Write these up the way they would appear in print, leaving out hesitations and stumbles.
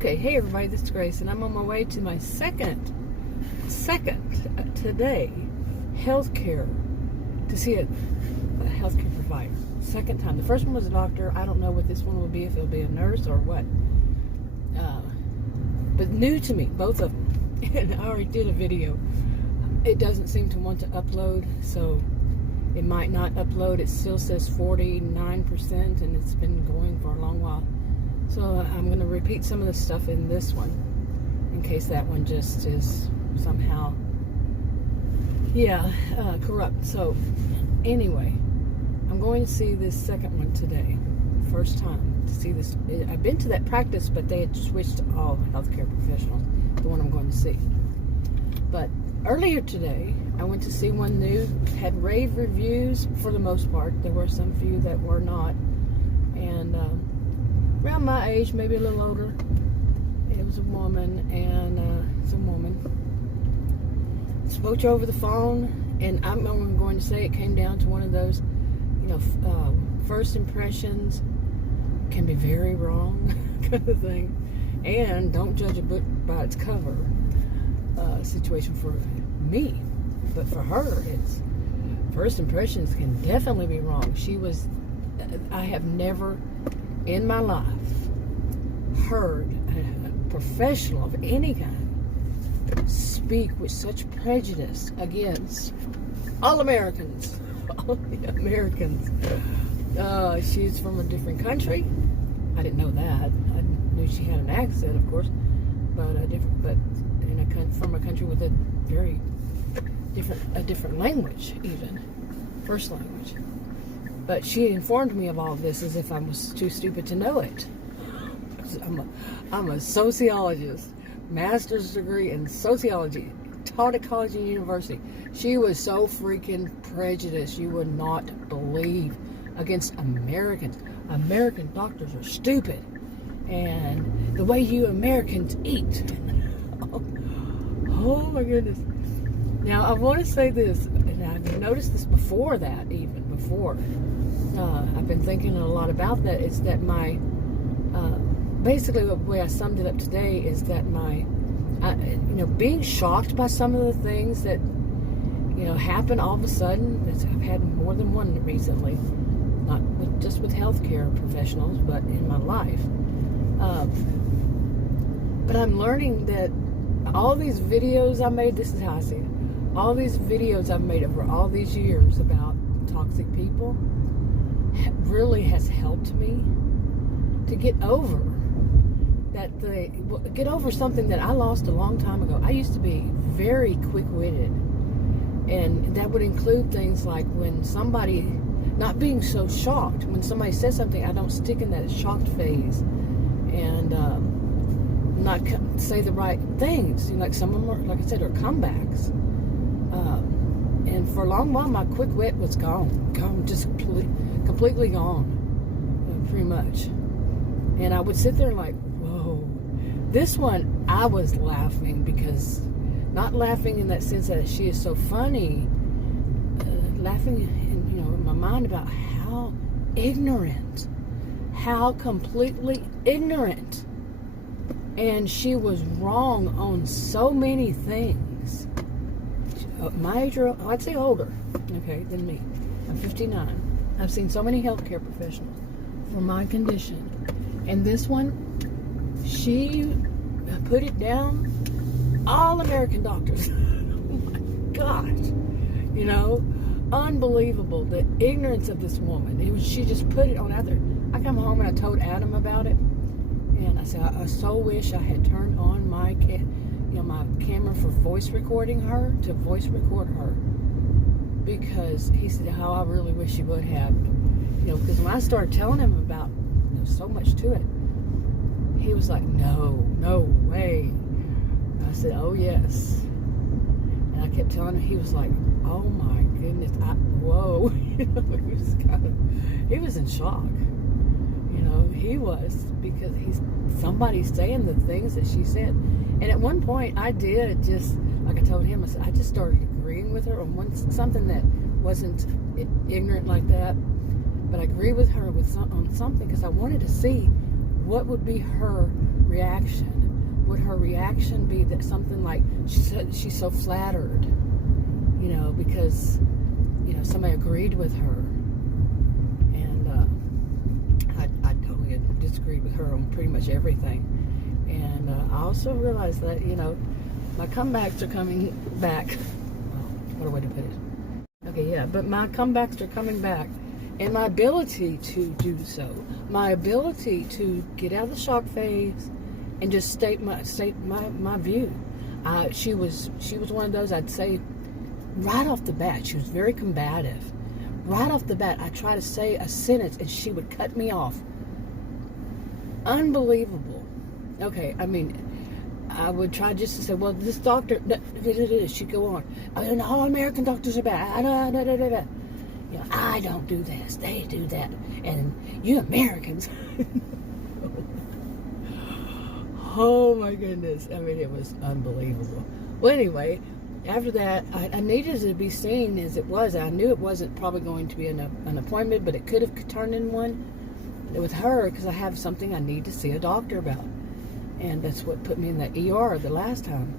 Okay, hey everybody, this is Grace, and I'm on my way to my second today healthcare to see a healthcare provider. Second time. The first one was a doctor. I don't know what this one will be, if it'll be a nurse or what. But new to me, both of them. And I already did a video. It doesn't seem to want to upload, so it might not upload. It still says 49%, and it's been going for a long while. So I'm going to repeat some of the stuff in this one, in case that one just is somehow, corrupt. So anyway, I'm going to see this second one today. First time to see this. I've been to that practice, but they had switched to all healthcare professionals, the one I'm going to see. But earlier today, I went to see one new, had rave reviews for the most part. There were some few that were not. And around my age, maybe a little older. It was a woman, and some woman. Spoke to her over the phone, and I'm going to say it came down to one of those, first impressions can be very wrong kind of thing. And don't judge a book by its cover situation for me. But for her, it's first impressions can definitely be wrong. I have never in my life heard a professional of any kind speak with such prejudice against all Americans. All the Americans. She's from a different country. I didn't know that. I knew she had an accent, of course, but from a country with a very different language, even first language. But she informed me of all of this as if I was too stupid to know it. I'm a sociologist, master's degree in sociology, taught at college and university. She was so freaking prejudiced, you would not believe, against Americans. American doctors are stupid, and the way you Americans eat. Oh my goodness. Now I want to say this, and I've noticed this before that, even before. I've been thinking a lot about that. Is that my basically the way I summed it up today is that being shocked by some of the things that happen all of a sudden. I've had more than one recently, not just with healthcare professionals, but in my life. But I'm learning that all these videos I made, this is how I see it. All these videos I've made over all these years about toxic people really has helped me to get over something that I lost a long time ago. I used to be very quick-witted, and that would include things like when somebody, not being so shocked, when somebody says something, I don't stick in that shocked phase and not say the right things. Like some of them, like I said, are comebacks. And for a long while, my quick wit was gone, just completely gone, pretty much. And I would sit there like, whoa. This one, I was laughing because, not laughing in that sense that she is so funny, laughing in my mind about how ignorant, how completely ignorant. And she was wrong on so many things. My age, or I'd say older, than me. I'm 59. I've seen so many healthcare professionals for my condition. And this one, she put it down. All American doctors. Oh my gosh. Unbelievable, the ignorance of this woman. She just put it on out there. I come home and I told Adam about it. And I said, I so wish I had turned on my my camera for voice recording her, to voice record her. Because he said, how I really wish he would have. Because when I started telling him about so much to it, he was like, no way. And I said, oh yes. And I kept telling him, he was like, oh my goodness, whoa. He was in shock. He was, because somebody's saying the things that she said. And at one point, I did just, like I told him, I just started agreeing with her on something that wasn't ignorant like that. But I agreed with her on something because I wanted to see what would be her reaction? Would her reaction be that something like, she's so flattered, because, somebody agreed with her. And I totally disagreed with her on pretty much everything. And I also realized that, my comebacks are coming back. What a way to put it. Okay, yeah, but my comebacks are coming back. And my ability to do so, my ability to get out of the shock phase and just state my view. She was one of those, I'd say, right off the bat, she was very combative. Right off the bat, I try to say a sentence and she would cut me off. Unbelievable. Okay, I would try just to say, well, this doctor, she'd go on. All American doctors are bad. I don't do this, they do that, and you Americans. Oh my goodness, it was unbelievable. Well, anyway, after that, I needed to be seen as it was. I knew it wasn't probably going to be an appointment, but it could have turned in one with her, because I have something I need to see a doctor about. And that's what put me in the ER the last time.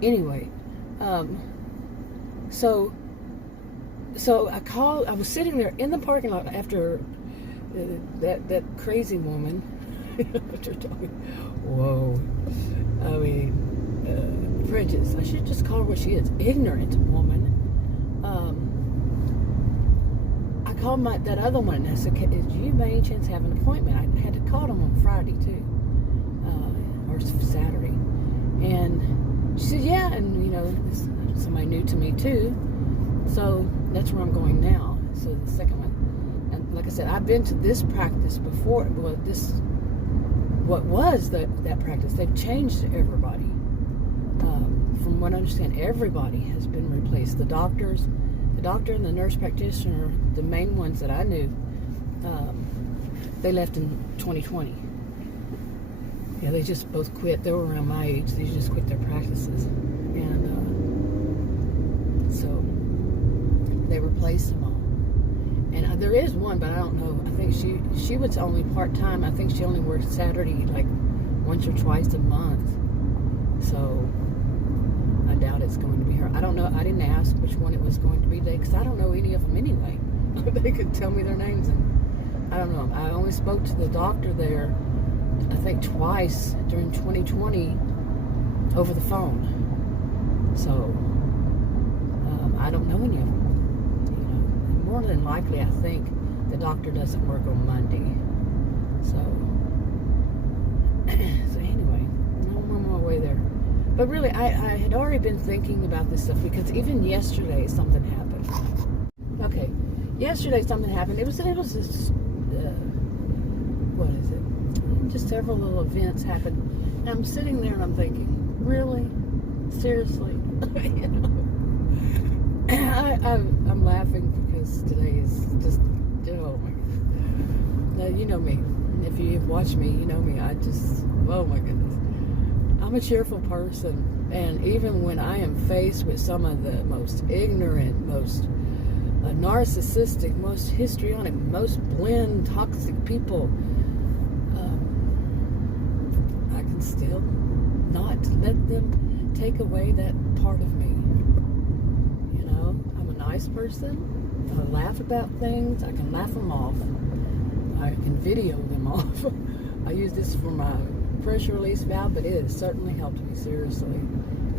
Anyway, so I called. I was sitting there in the parking lot after that crazy woman. Whoa, prejudice. I should just call her what she is. Ignorant woman. I called that other one and I said, "Do you by any chance have an appointment?" I had to call them on Friday too, or Saturday, and she said, "Yeah," and somebody new to me too. So that's where I'm going now. So the second one, and like I said, I've been to this practice before. Well, what was that practice? They've changed everybody. From what I understand, everybody has been replaced. The doctor and the nurse practitioner, the main ones that I knew, they left in 2020. Yeah, they just both quit. They were around my age. They just quit their practices, and so they replaced them all. And there is one, but I don't know. I think she was only part-time. I think she only worked Saturday like once or twice a month. So I doubt it's going to be her. I don't know. I didn't ask which one it was going to be today, because I don't know any of them anyway. They could tell me their names, and I don't know. I only spoke to the doctor there, I think twice during 2020 over the phone. So I don't know any of them. More than likely, I think the doctor doesn't work on Monday. So anyway, I'm on my way there. But really, I had already been thinking about this stuff, because even yesterday something happened. Okay, yesterday something happened. It was this, what is it? Just several little events happened. And I'm sitting there and I'm thinking, really? Seriously? I'm laughing because today is just, oh my goodness. Now, you know me. If you've watched me, you know me. Oh my goodness. I'm a cheerful person. And even when I am faced with some of the most ignorant, most narcissistic, most histrionic, most blend, toxic people, I can still not let them take away that part of me. I'm a nice person. I laugh about things. I can laugh them off. I can video them off. I use this for my pressure release valve, but it has certainly helped me, seriously.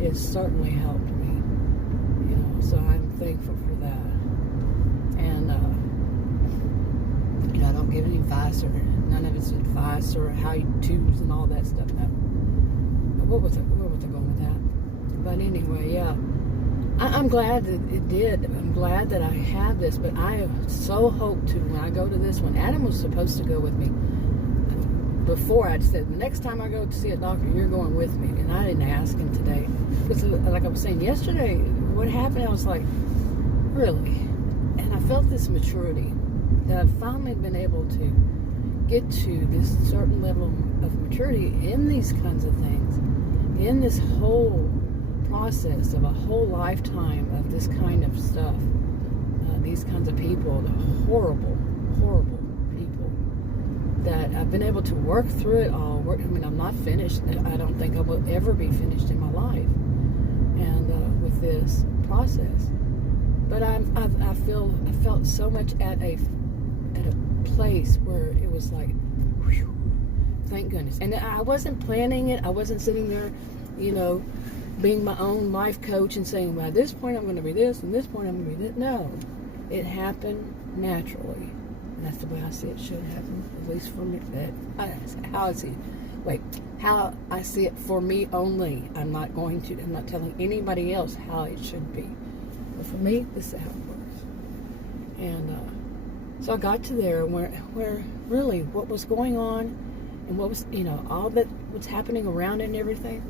It has certainly helped me. So I'm thankful for that. And, I don't give any advice, or none of it's advice, or how you choose and all that stuff. No. Where was I going with that? But anyway, yeah. I'm glad that it did. I'm glad that I have this, but I so hope to, when I go to this one, Adam was supposed to go with me. Before, I'd said, the next time I go to see a doctor, you're going with me. And I didn't ask him today. Because like I was saying yesterday, what happened, I was like, really? And I felt this maturity, that I've finally been able to get to this certain level of maturity in these kinds of things, in this whole process of a whole lifetime of this kind of stuff, these kinds of people, the horrible, horrible people that I've been able to work through it all. I mean, I'm not finished. I don't think I will ever be finished in my life, and with this process. But I felt so much at a place where it was like, whew, thank goodness. And I wasn't planning it. I wasn't sitting there, being my own life coach and saying, well, at this point I'm going to be this, and this point I'm going to be that. No, it happened naturally. And that's the way I see it should happen, at least for me. How I see it for me only. I'm not telling anybody else how it should be. But for me, this is how it works. And so I got to there where really what was going on and what was, all that was happening around it and everything,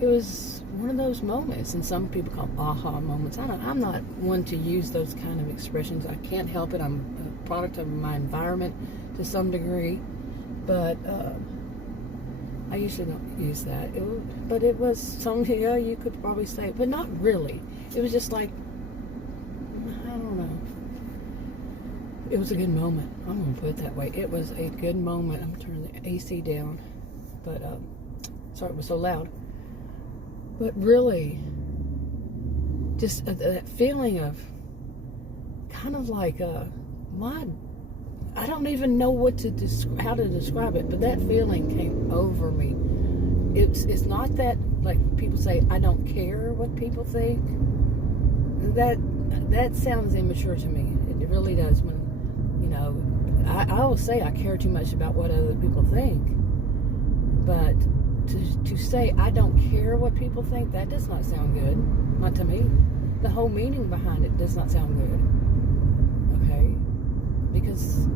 it was one of those moments, and some people call them aha moments. I'm not one to use those kind of expressions. I can't help it. I'm a product of my environment to some degree, but I usually don't use that. But it was something, you could probably say, but not really. It was just like, I don't know. It was a good moment. I'm going to put it that way. It was a good moment. I'm turning the AC down, but sorry it was so loud. But really, just that feeling of kind of like, I don't even know how to describe it, but that feeling came over me. It's not that, like people say, I don't care what people think. That sounds immature to me. It really does. When, I always say I care too much about what other people think, but to say I don't care what people think, that does not sound good. Not to me. The whole meaning behind it does not sound good. Okay? Because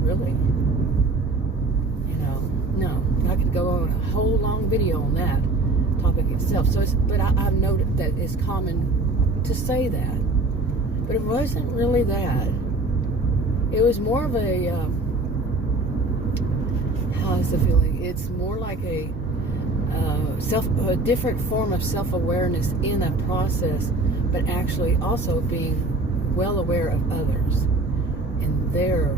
really, no. I could go on a whole long video on that topic itself. But I've noted that it's common to say that. But it wasn't really that. It was more of a, how is the feeling? It's more like a different form of self-awareness in a process, but actually also being well aware of others and their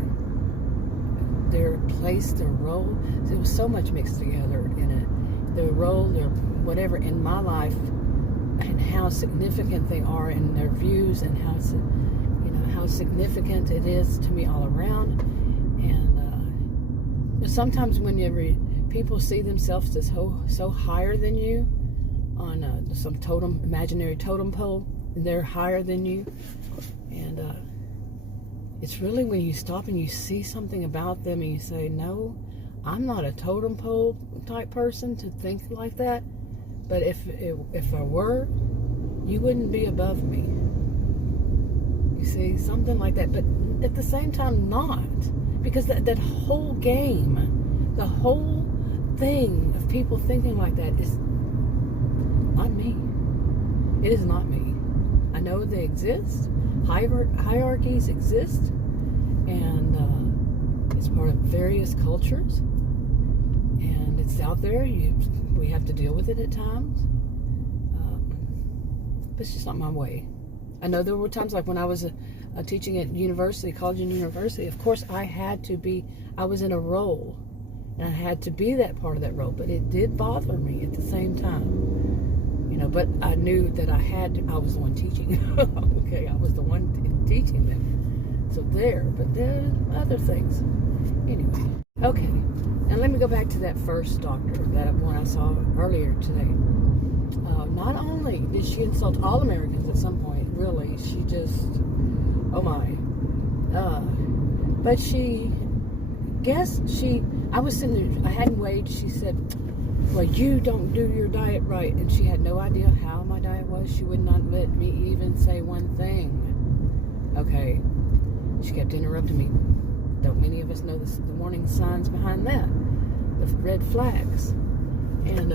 place, their role. There was so much mixed together in it. Their role, their whatever in my life, and how significant they are in their views, and how significant it is to me all around. And sometimes when people see themselves as so higher than you on some imaginary totem pole, and they're higher than you, and it's really when you stop and you see something about them and you say, no, I'm not a totem pole type person to think like that, but if I were, you wouldn't be above me. You see, something like that, but at the same time not, because that whole game, the whole thing of people thinking like that is not me. It is not me. I know they exist. Hierarchies exist, and it's part of various cultures, and it's out there. We have to deal with it at times, but it's just not my way. I know there were times, like when I was teaching at university, college and university, of course I was in a role, and I had to be that part of that role, but it did bother me at the same time. But I knew that I was the one teaching. Okay, I was the one teaching them. So but there are other things. Anyway, okay. Now let me go back to that first doctor, that one I saw earlier today. Not only did she insult all Americans at some point, really, she just, oh my. But I was sitting there, I hadn't weighed, she said, well, you don't do your diet right. And she had no idea how my diet was. She would not let me even say one thing. Okay. She kept interrupting me. Don't many of us know the warning signs behind that? The red flags. And,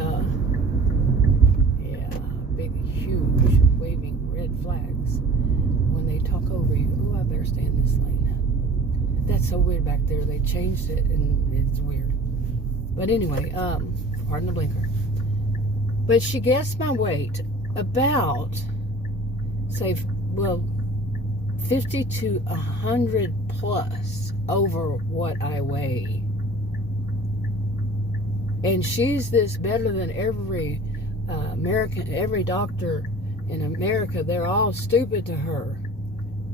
big, huge, waving red flags. When they talk over you, oh, I better stay in this lane. That's so weird back there. They changed it, and it's weird. But anyway, pardon the blinker. But she guessed my weight about, say, 50 to 100 plus over what I weigh. And she's this better than every every doctor in America. They're all stupid to her.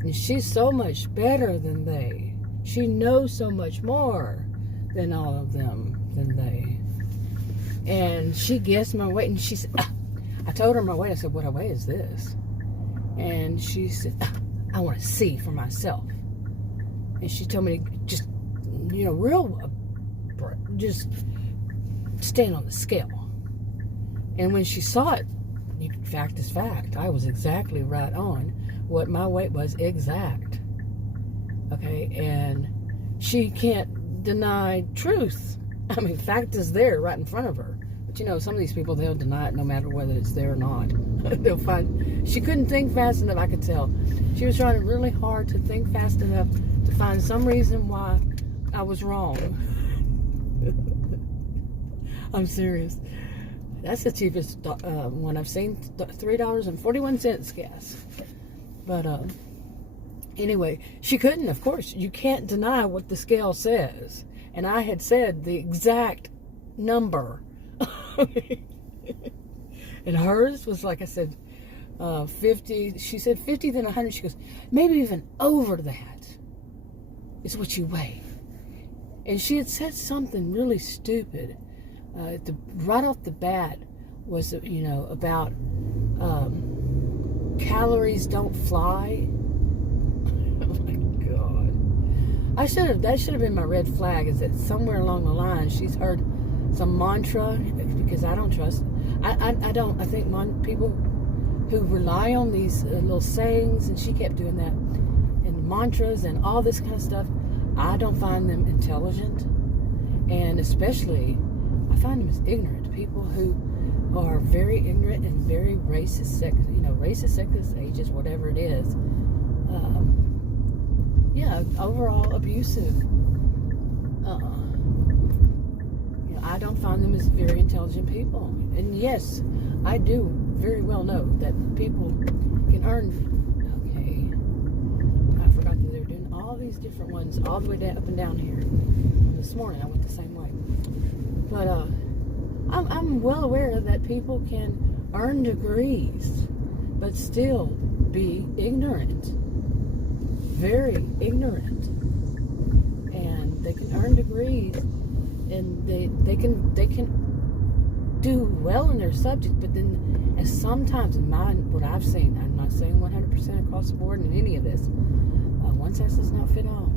And she's so much better than they. She knows so much more than all of them, than they. And she guessed my weight, and she said, I told her my weight. I said, what I weigh is this. And she said, I want to see for myself. And she told me to just, just stand on the scale. And when she saw it, fact is fact. I was exactly right on what my weight was, exact. Okay, and she can't deny truth. I mean, fact is there right in front of her. But some of these people, they'll deny it no matter whether it's there or not. They'll find, she couldn't think fast enough, I could tell. She was trying really hard to think fast enough to find some reason why I was wrong. I'm serious. That's the cheapest one I've seen, $3.41 gas. But anyway, she couldn't, of course. You can't deny what the scale says. And I had said the exact number. And hers was, like I said, 50. She said 50, then 100. She goes, maybe even over that is what you weigh. And she had said something really stupid. Right off the bat was, about calories don't fly. Oh my God. That should have been my red flag, is that somewhere along the line she's heard some mantra, because I don't trust. I think people who rely on these little sayings, and she kept doing that, and mantras and all this kind of stuff, I don't find them intelligent. And especially, I find them as ignorant. People who are very ignorant and very racist, racist, sexist, ageist, whatever it is. Overall abusive. I don't find them as very intelligent people. And yes, I do very well know that people can earn. Okay, I forgot that they were doing all these different ones all the way down, up and down here. This morning I went the same way. But I'm well aware that people can earn degrees, but still be ignorant, very ignorant, and they can earn degrees, and they can do well in their subject, but then sometimes in what I've seen, I'm not saying 100% across the board in any of this, one size does not fit all,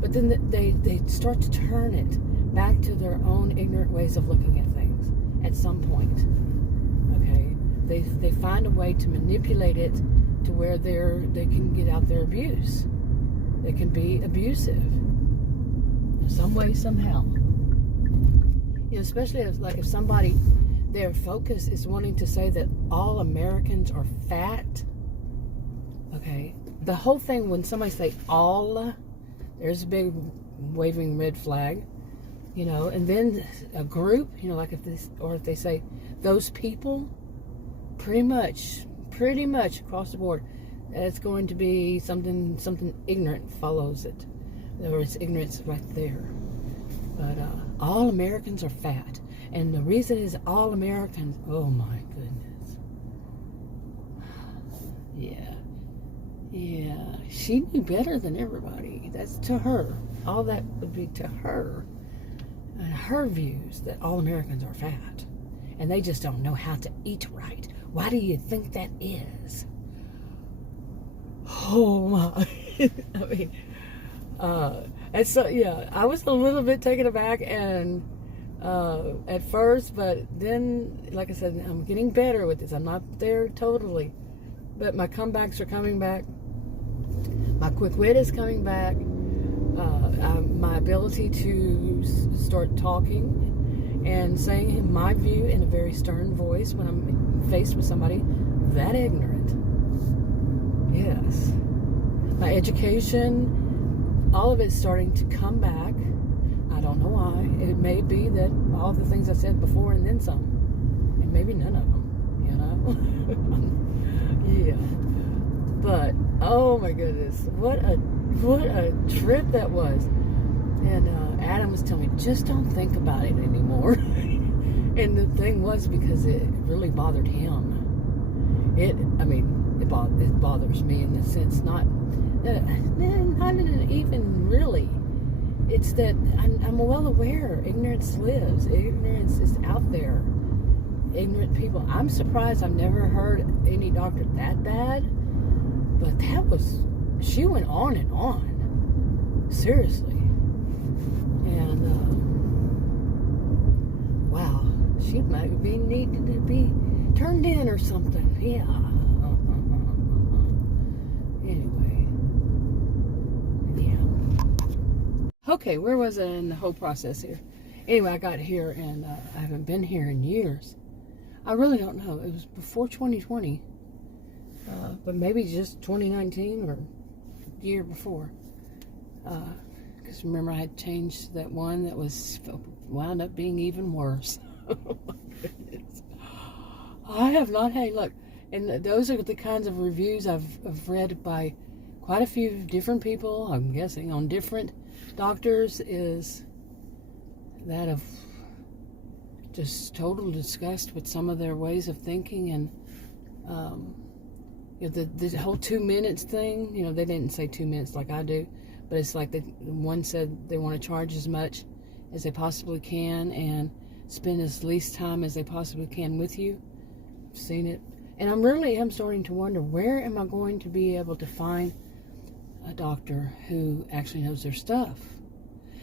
but then they start to turn it back to their own ignorant ways of looking at things at some point. Okay, they find a way to manipulate it to where they can get out their abuse. They can be abusive in some way, somehow. Especially if somebody, their focus is wanting to say that all Americans are fat. Okay, the whole thing, when somebody say all, there's a big waving red flag. And then a group, if they say those people, pretty much across the board, it's going to be something ignorant follows it, or it's ignorance right there. But all Americans are fat, and the reason is all Americans. Oh my goodness. Yeah, she knew better than everybody. That's to her. All that would be to her. And her views that all Americans are fat, and they just don't know how to eat right. Why do you think that is? Oh my! I mean, and so I was a little bit taken aback, and at first, but then, like I said, I'm getting better with this. I'm not there totally, but my comebacks are coming back. My quick wit is coming back. My ability to start talking and saying my view in a very stern voice when I'm faced with somebody that ignorant. Yes. My education, all of it's starting to come back. I don't know why. It may be that all the things I said before and then some. And maybe none of them, Yeah. But, oh my goodness, what a trip that was. And Adam was telling me, just don't think about it anymore. And the thing was, because it really bothered him. It bothers me in the sense, not even really. It's that I'm well aware ignorance lives. Ignorance is out there. Ignorant people. I'm surprised I've never heard any doctor that bad. But she went on and on. Seriously. And, wow. She might be needed to be turned in or something. Yeah. Anyway. Yeah. Okay, where was I in the whole process here? Anyway, I got here and I haven't been here in years. I really don't know. It was before 2020. But maybe just 2019 or the year before. Because remember, I had changed that one that wound up being even worse. Oh my goodness. I have not had luck. And those are the kinds of reviews I've read by quite a few different people, I'm guessing, on different doctors, is that of just total disgust with some of their ways of thinking. And the whole 2 minutes thing, they didn't say 2 minutes like I do, but it's like one said they want to charge as much as they possibly can and spend as least time as they possibly can with you. I've seen it. And I'm starting to wonder, where am I going to be able to find a doctor who actually knows their stuff?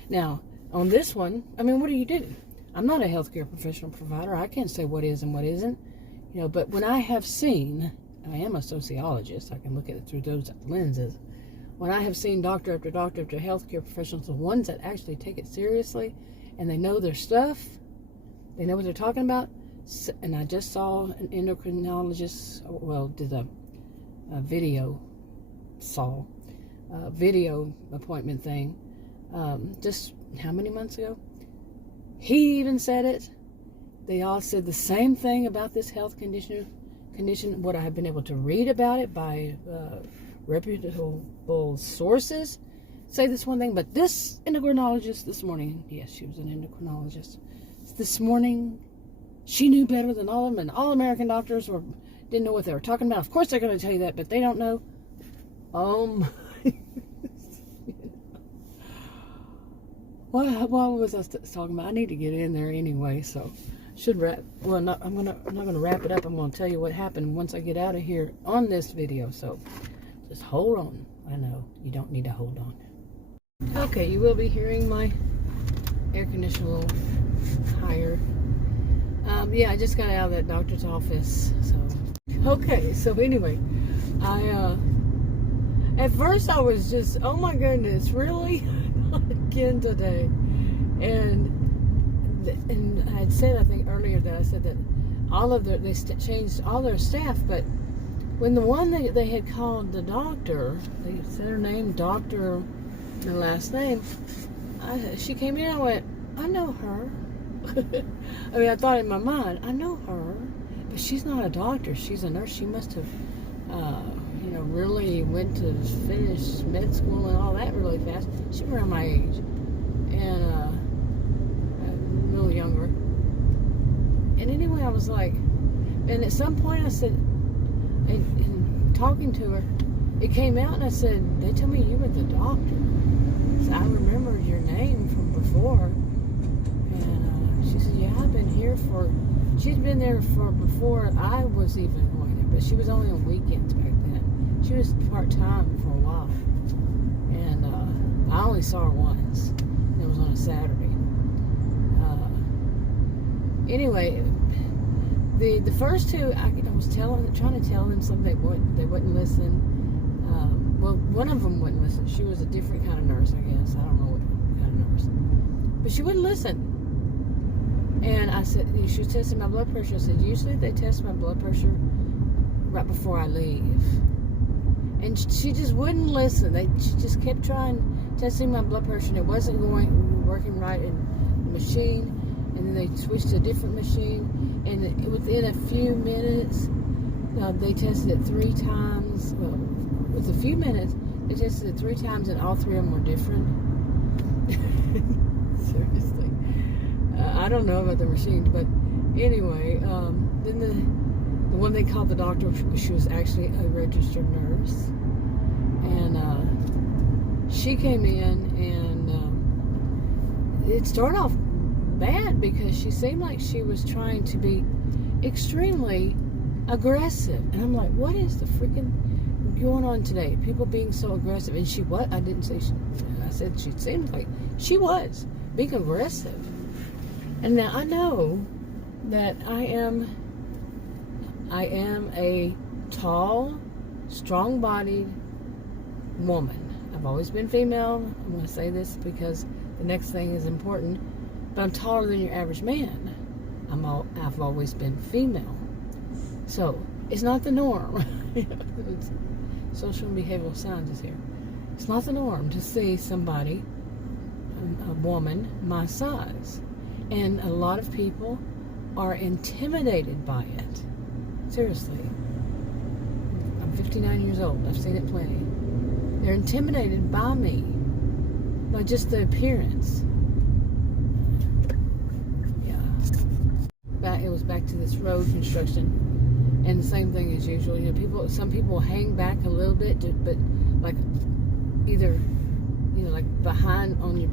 Now, on this one, what do you do? I'm not a healthcare professional provider. I can't say what is and what isn't. But when I have seen, I am a sociologist, I can look at it through those lenses. When I have seen doctor after doctor after healthcare professionals, the ones that actually take it seriously and they know their stuff, they know what they're talking about. And I just saw an endocrinologist, did a video appointment thing, just how many months ago? He even said it. They all said the same thing about this health condition. What I have been able to read about it by reputable sources say this one thing, but this endocrinologist this morning, yes, she was an endocrinologist, this morning, she knew better than all of them, and all American doctors didn't know what they were talking about. Of course they're going to tell you that, but they don't know. My what was I talking about? I need to get in there anyway, so should wrap. Well, I'm not going to wrap it up. I'm going to tell you what happened once I get out of here on this video. So just hold on. I know you don't need to hold on. Okay, you will be hearing my air conditioner a little higher. Yeah, I just got out of that doctor's office. So okay, so anyway, at first I was just, oh my goodness, really? Again today. And I had said, I think earlier, that I said that they changed all their staff, but when the one that they had called the doctor, they said her name, Dr. her last name, she came in, I went, I know her. I thought in my mind, I know her, but she's not a doctor, she's a nurse. She must have really went to finish med school and all that really fast. She was around my age, and a little younger. And anyway, I was like, and at some point I said, in talking to her, it came out, and I said, they told me you were the doctor. So I remembered your name from before. And she said, yeah, I've been here she's been there for before I was even going there, but she was only on weekends back then. She was part-time for a while. And I only saw her once. It was on a Saturday. Anyway, the first two, I was trying to tell them something. They wouldn't listen. One of them wouldn't listen. She was a different kind of nurse, I guess. I don't know what kind of nurse. But she wouldn't listen. And I said, she was testing my blood pressure. I said, usually they test my blood pressure right before I leave. And she just wouldn't listen. She just kept testing my blood pressure, and it wasn't working right in the machine. And then they switched to a different machine. And within a few minutes, they tested it 3 times. Well, with a few minutes, they tested it 3 times, and all 3 of them were different. Seriously. I don't know about the machines, but Anyway, then the one they called the doctor, she was actually a registered nurse, and she came in, and it started off bad because she seemed like she was trying to be extremely aggressive, and I'm like, what is the freaking going on today? People being so aggressive. And she, what? I didn't say she, I said she seemed like she was being aggressive. And now I know that I am a tall, strong-bodied woman. I've always been female. I'm going to say this because the next thing is important. But I'm taller than your average man. I've always been female. So it's not the norm. Social and behavioral science is here. It's not the norm to see somebody, a woman, my size. And a lot of people are intimidated by it. Seriously. I'm 59 years old. I've seen it plenty. They're intimidated by me. By just the appearance. Yeah. It was back to this road construction. And the same thing as usual. You know, some people hang back a little bit, but like either, you know, like behind on your,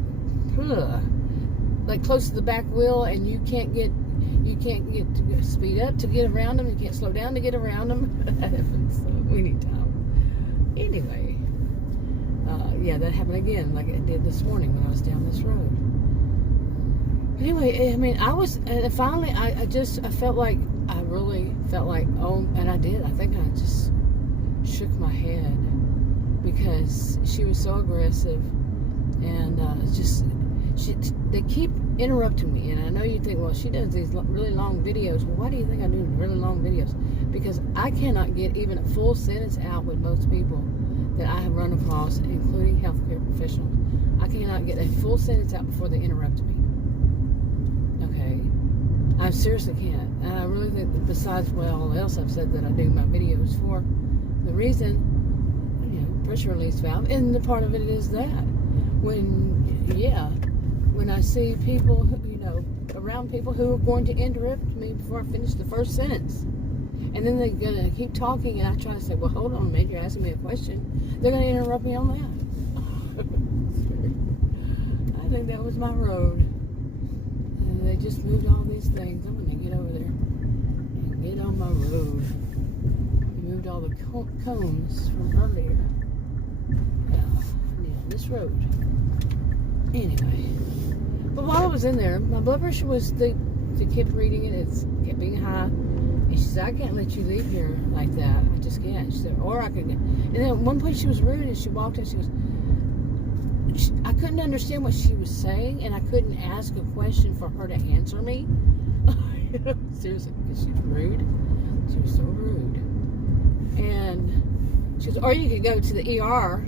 like close to the back wheel, and you can't get to speed up to get around them. You can't slow down to get around them. That happens. So we need time. Anyway, yeah, that happened again, like it did this morning when I was down this road. Anyway, I mean, finally, I felt like, I really felt like, oh, and I did. I think I just shook my head because she was so aggressive, and they keep interrupting me. And I know you think, well, she does these really long videos. Well, why do you think I do really long videos? Because I cannot get even a full sentence out with most people that I have run across, including healthcare professionals. I cannot get a full sentence out before they interrupt me. Okay? I seriously can't. And I really think that besides all else I've said that I do my videos for, the reason, you know, pressure release valve, and the part of it is that when I see people, you know, around people who are going to interrupt me before I finish the first sentence, and then they're going to keep talking, and I try to say, well, hold on a minute, you're asking me a question. They're going to interrupt me on that. I think that was my road. And they just moved all these things. I'm going to get over there and get on my road. They moved all the cones from earlier. Yeah, this road. Anyway. But while I was in there, my blood pressure was, they kept reading it, it kept being high. And she said, I can't let you leave here like that. I just can't. She said, or I could. And then at one point she was rude, and she walked in, she goes, I couldn't understand what she was saying, and I couldn't ask a question for her to answer me. Seriously, because she's rude. She was so rude. And she goes, or you could go to the ER.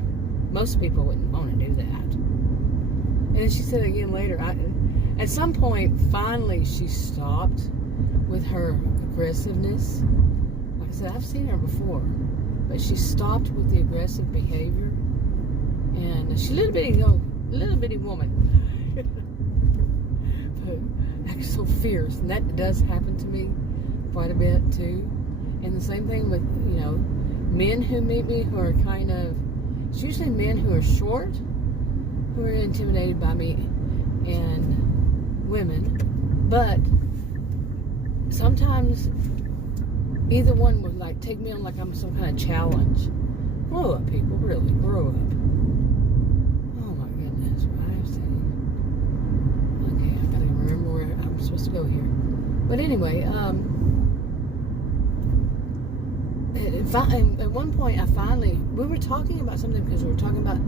Most people wouldn't want to do that. And then she said again later, at some point, finally, she stopped with her aggressiveness. Like I said, I've seen her before, but she stopped with the aggressive behavior. And she's a little bitty woman, but acts so fierce, and that does happen to me quite a bit too. And the same thing with, you know, men who meet me who are kind of, it's usually men who are short, who are intimidated by me, and women. But sometimes either one would like take me on like I'm some kind of challenge. Grow up, people, really, grow up. Oh my goodness, what I have said. Okay, I gotta remember where I'm supposed to go here. But anyway, at one point we were talking about something, because we were talking about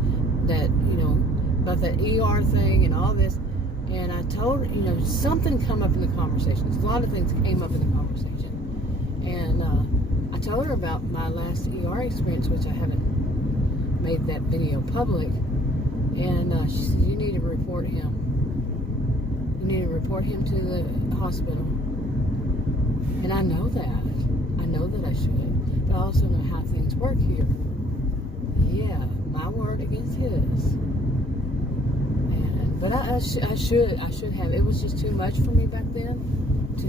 that, you know, about that ER thing and all this, and I told her, you know, something come up in the conversation. A lot of things came up in the conversation, and I told her about my last ER experience, which I haven't made that video public, and she said, you need to report him. You need to report him to the hospital. And I know that I should, but I also know how things work here. Yeah, my word against his. But I should have. It was just too much for me back then to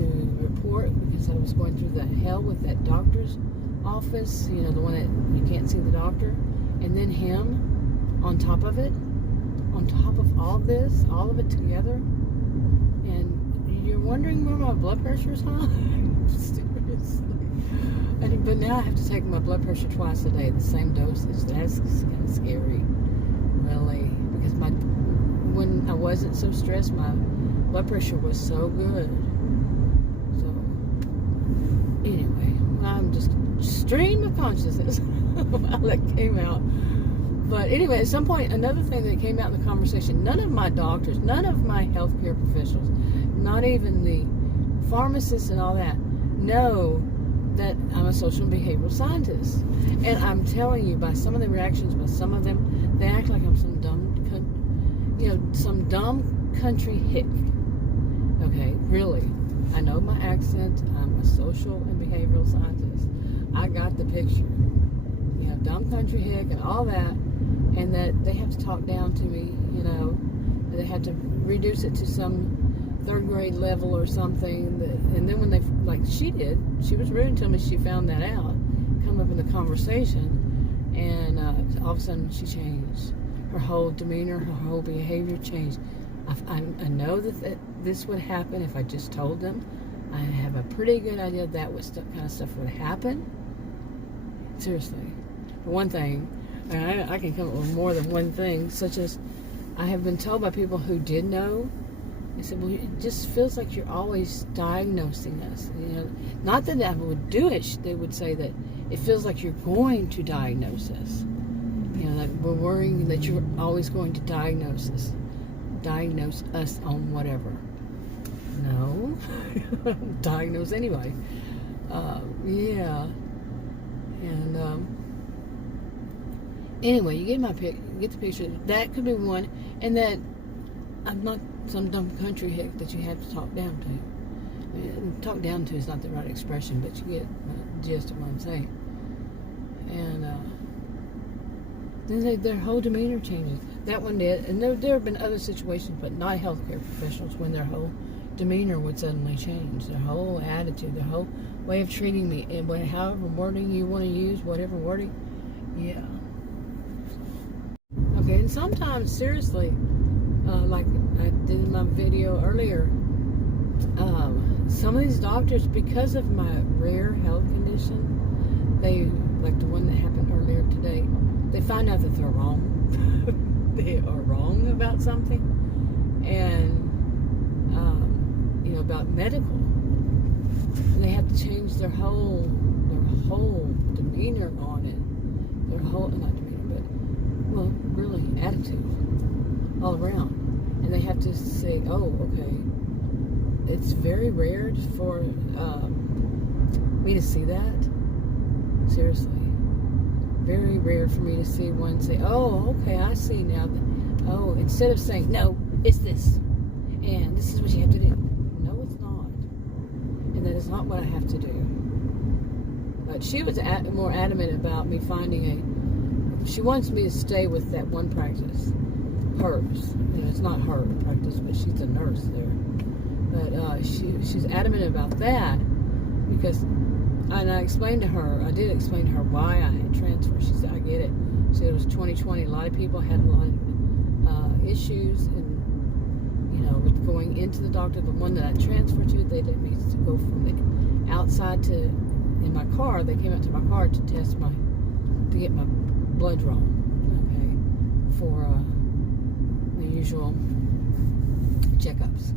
because I was going through the hell with that doctor's office, the one that you can't see the doctor, and then him on top of it, on top of all this, all of it together, and you're wondering where my blood pressure is, huh? Seriously. But now I have to take my blood pressure twice a day, the same dosage. That's kind of scary, really, because when I wasn't so stressed, my blood pressure was so good. So anyway, I'm just stream of consciousness while that came out. But anyway, at some point, another thing that came out in the conversation, none of my doctors, none of my healthcare professionals, not even the pharmacists and all that, know that I'm a social and behavioral scientist. And I'm telling you, by some of the reactions, by some of them, they act like I'm some dumb country hick. Okay, really. I know my accent. I'm a social and behavioral scientist. I got the picture. Dumb country hick and all that, and that they have to talk down to me, they have to reduce it to some third grade level or something. And then when they, like she did, she was rude until she found that out, come up in the conversation, and all of a sudden she changed. Her whole demeanor, her whole behavior changed. I know that this would happen if I just told them. I have a pretty good idea that kind of stuff would happen. Seriously. For one thing, I can come up with more than one thing, such as I have been told by people who did know. They said, well, it just feels like you're always diagnosing us. Not that I would do it. They would say that it feels like you're going to diagnose us. That we're worrying that you're always going to diagnose us on whatever. No, diagnose anybody. Yeah, and anyway, you get the picture. That could be one, and that I'm not some dumb country hick that you have to talk down to. Talk down to is not the right expression, but you get the gist of what I'm saying. And then their whole demeanor changes. That one did, and there have been other situations, but not healthcare professionals, when their whole demeanor would suddenly change, their whole attitude, their whole way of treating me, and however wording you want to use, whatever wording, yeah. Okay, and sometimes, seriously, like I did in my video earlier, some of these doctors, because of my rare health condition, like the one that happened earlier today, they find out that they're wrong. They are wrong about something, and about medical. And they have to change their whole demeanor on it. Their whole, not demeanor, but really attitude all around. And they have to say, oh, okay, it's very rare for me to see that. Seriously. Very rare for me to see one say, oh, okay, I see now. Oh, instead of saying, no, it's this, and this is what you have to do. No, it's not. And that is not what I have to do. But she was more adamant about me finding she wants me to stay with that one practice. Hers. It's not her practice, but she's a nurse there. But she's adamant about that because, and I did explain to her why I had transferred. She said, I get it. She said it was 2020. A lot of people had a lot of issues, and with going into the doctor. The one that I transferred to, they let me go from the outside to in my car. They came out to my car to get my blood drawn, okay, for the usual checkups.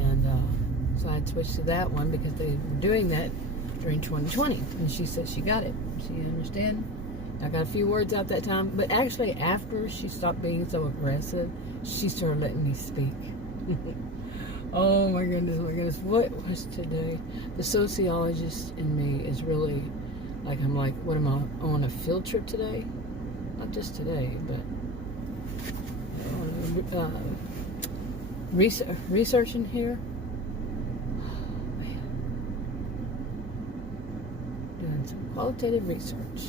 And so I had switched to that one because they were doing that during 2020. And she said she got it. She understand. I got a few words out that time. But actually, after she stopped being so aggressive, she started letting me speak. Oh my goodness. What was today? The sociologist in me is really like, I'm like, what am I on a field trip today? Not just today, but researching here. Oh, man. Doing some qualitative research.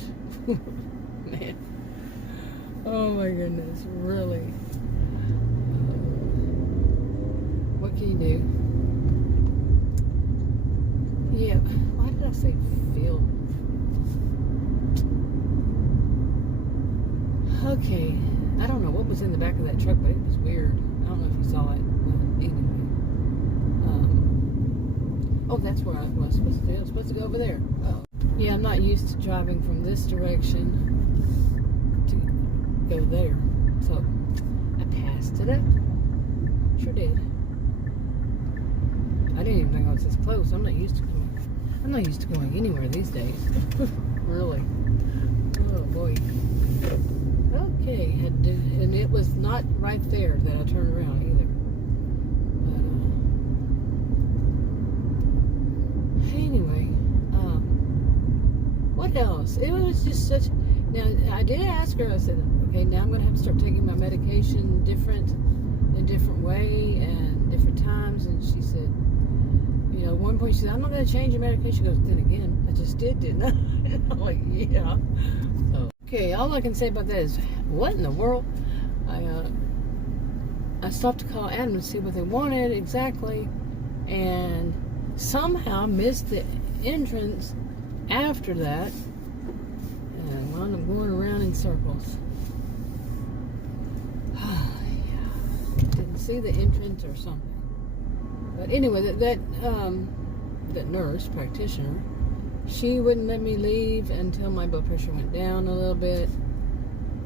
Man. Oh my goodness, really. What can you do? I say feel? Okay, I don't know what was in the back of that truck, but it was weird. I don't know if you saw it. Anyway. Oh, that's where I was supposed to be. I was supposed to go over there. Oh. Yeah, I'm not used to driving from this direction to go there. So, I passed it up. Sure did. I didn't even think I was this close. I'm not used to going anywhere these days. Really. Oh, boy. Okay, and it was not right there that I turned around either. But anyway, what else? It was just such. Now I did ask her. I said, okay, now I'm going to have to start taking my medication in a different way and different times. And she said, you know, at one point she said, I'm not going to change your medication. She goes, then again, I just did, didn't I? And I'm like, yeah. So. Okay, all I can say about that is, what in the world? I stopped to call Adam to see what they wanted exactly, and somehow missed the entrance after that, and wound up going around in circles. Yeah, didn't see the entrance or something. But anyway, that nurse practitioner, she wouldn't let me leave until my blood pressure went down a little bit.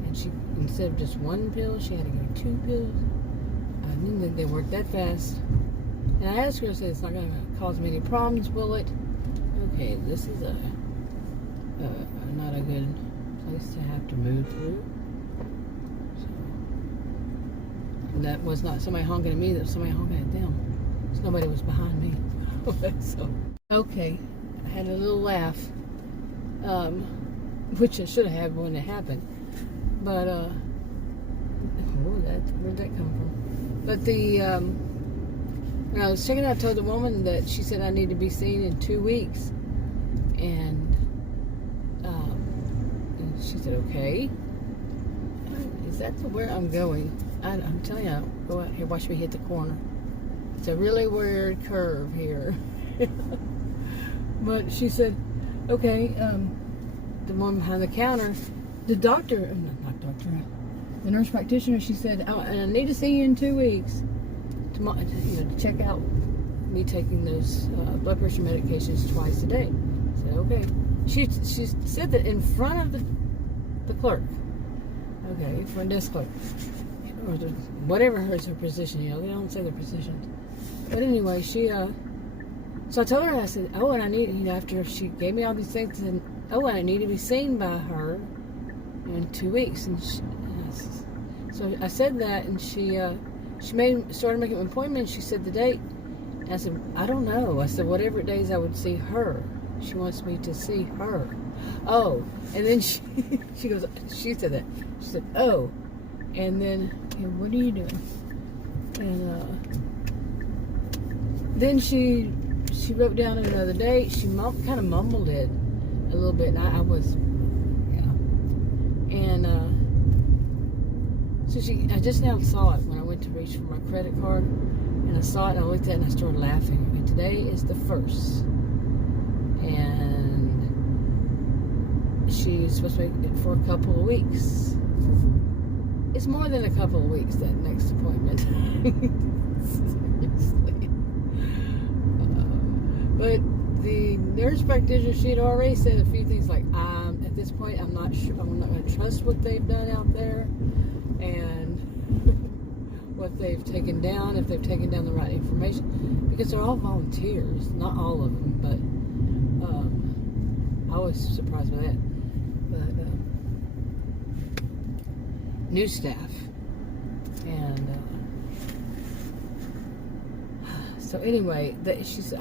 And she, instead of just one pill, she had to give me 2 pills. I didn't think they worked that fast. And I asked her, I said, it's not going to cause me any problems, will it? Okay, this is not a good place to have to move through. So, and that was not somebody honking at me, that was somebody honking at them. So nobody was behind me. So, okay. I had a little laugh, which I should have had when it happened. But, where'd that come from? But when I was checking out, I told the woman that she said I need to be seen in 2 weeks. And she said, okay. Is that to where I'm going? I'm telling you, go out here, watch me hit the corner. It's a really weird curve here. But she said, okay, the one behind the counter, the nurse practitioner, she said, oh, and I need to see you in 2 weeks to check out me taking those blood pressure medications twice a day. I said, okay. She said that in front of the clerk. Okay, front desk clerk. Or whatever her position, they don't say their positions. But anyway, so I told her, I said, oh, and I need, after she gave me all these things, and oh, and I need to be seen by her in 2 weeks. And so I said that, and she started making an appointment. She said the date. And I said, I don't know. I said, whatever days I would see her. She wants me to see her. Oh, and then she said that. She said, oh, and then, hey, what are you doing? And then she wrote down another date. She kind of mumbled it a little bit, and I was, yeah. And so I just now saw it when I went to reach for my credit card, and I saw it, and I looked at it, and I started laughing. And today is the 1st, and she's supposed to make it for a couple of weeks. It's more than a couple of weeks, that next appointment. Seriously. But the nurse practitioner, she had already said a few things like, at this point, I'm not sure, I'm not going to trust what they've done out there, and what they've taken down, if they've taken down the right information, because they're all volunteers, not all of them, but I was surprised by that. But new staff, and so anyway, she said,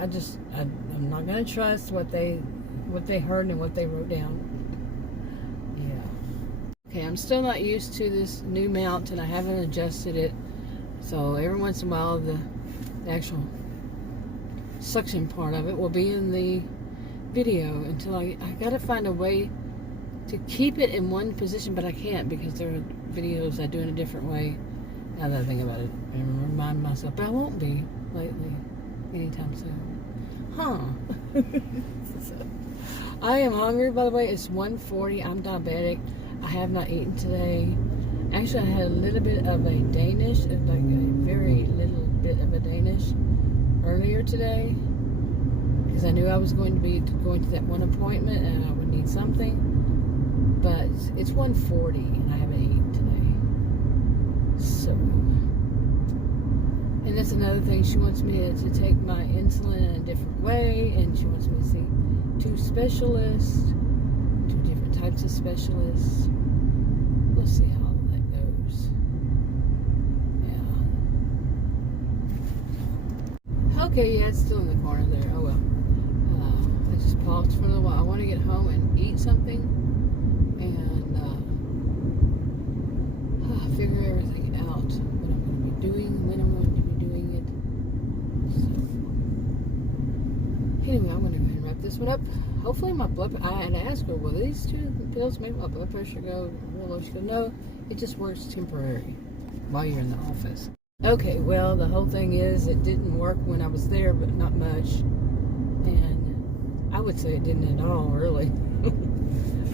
I'm not going to trust what they heard and what they wrote down. Yeah. Okay, I'm still not used to this new mount, and I haven't adjusted it. So every once in a while, the actual suction part of it will be in the video until I got to find a way to keep it in one position, but I can't, because there are videos I do in a different way. Now that I think about it, and remind myself, but I won't be lately, anytime soon. Huh. So, I am hungry, by the way. It's 1:40. I'm diabetic. I have not eaten today. Actually, I had a little bit of a Danish, like a very little bit of a Danish earlier today, because I knew I was going to be going to that one appointment and I would need something. But it's 1:40 and I haven't eaten today. So, and that's another thing. She wants me to take my insulin in a different way, and she wants me to see 2 specialists, 2 different types of specialists. We'll see how that goes. Yeah. Okay, yeah, it's still in the corner there. Oh well. I just paused for a little while. I want to get home and eat something and figure everything out. What I'm going to be doing, when I'm going to be doing it. So, anyway, I'm going to go ahead and wrap this one up. Hopefully my blood, I had asked her, will these 2 pills make my blood pressure go real low? She goes, no, it just works temporary while you're in the office. Okay, well, the whole thing is it didn't work when I was there, but not much. And I would say it didn't at all, really.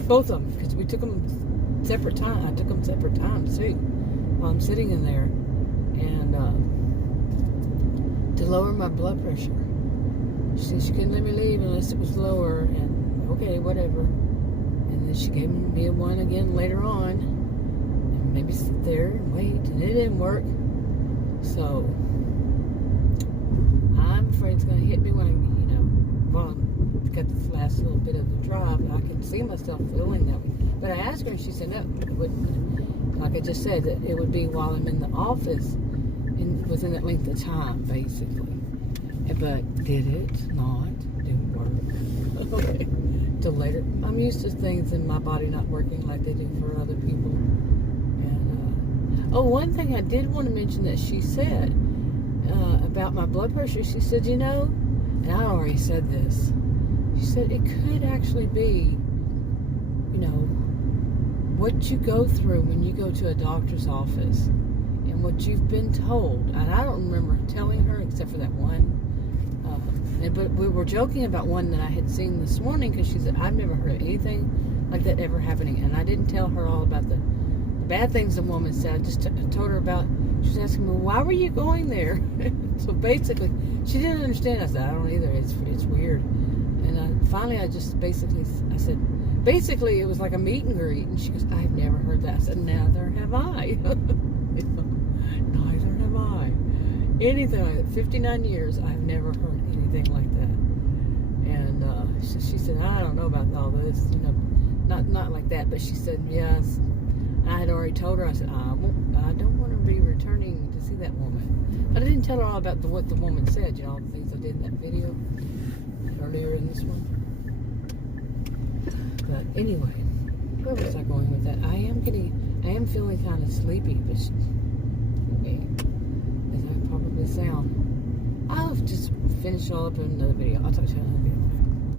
Both of them, because we took them separate times. I took them separate times, too, while I'm sitting in there. And to lower my blood pressure. She said she couldn't let me leave unless it was lower, and okay, whatever. And then she gave me one again later on, and maybe sit there and wait, and it didn't work. So I'm afraid it's going to hit me when I, while I've got this last little bit of the drive. I can see myself feeling that way. But I asked her, and she said no, it wouldn't. Like I just said, that it would be while I'm in the office, within that length of time, basically. But did it not? Didn't work. Okay. Till later. I'm used to things in my body not working like they do for other people. And one thing I did want to mention that she said about my blood pressure. She said, and I already said this. She said it could actually be, what you go through when you go to a doctor's office and what you've been told. And I don't remember telling her except for that one. But we were joking about one that I had seen this morning, because she said, I've never heard of anything like that ever happening. And I didn't tell her all about the bad things the woman said. I just told her about, she was asking me, why were you going there? So basically, she didn't understand. I said, I don't either. It's weird. And finally, I said, basically, it was like a meet and greet. And she goes, I've never heard that. I said, neither have I. Neither have I. Anything like that. 59 years, I've never heard anything like that. And she said, I don't know about all this, not like that. But she said, yes. I had already told her. I said, I don't want to be returning to see that woman. But I didn't tell her all about what the woman said. All the things I did in that video earlier in this one. But anyway, where was I going with that? I am feeling kind of sleepy, but as I probably sound. I'll just finish all up in another video. I'll talk to you in another video.